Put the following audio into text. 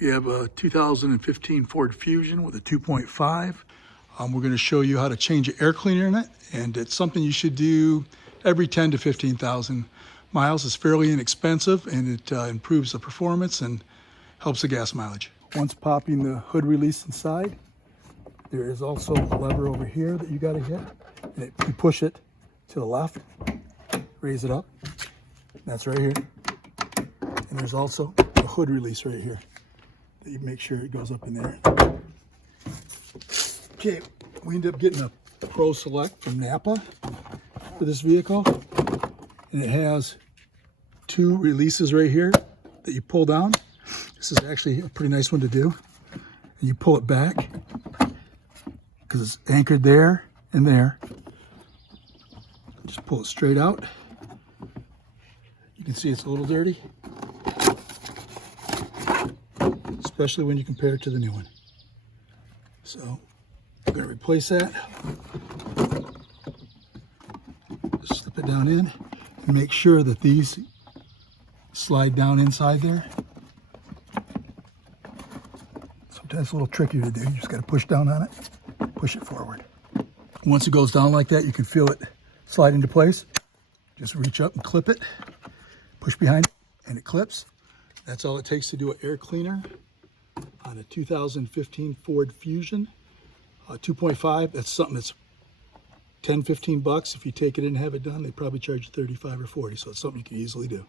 We have a 2015 Ford Fusion with a 2.5. We're going to show you how to change an air cleaner in it, and it's something you should do every 10 to 15,000 miles. It's fairly inexpensive, and it improves the performance and helps the gas mileage. Once popping the hood release inside, there is also a lever over here that you got to hit. And you push it to the left, raise it up. That's right here. And there's also a hood release right here. You make sure it goes up in there. Okay, we ended up getting a Pro Select from Napa for this vehicle, and it has two releases right here that you pull down. This is actually a pretty nice one to do. And you pull it back because it's anchored there and there. Just pull it straight out. You can see it's a little dirty, especially when you compare it to the new one. So I'm going to replace that. Just slip it down in and make sure that these slide down inside there. Sometimes a little trickier to do. You just got to push down on it, push it forward. Once it goes down like that, you can feel it slide into place. Just reach up and clip it, push behind it, and it clips. That's all it takes to do an air cleaner on a 2015 Ford Fusion 2.5. That's something that's 10, 15 bucks. If you take it in and have it done, they probably charge you 35 or 40. So it's something you can easily do.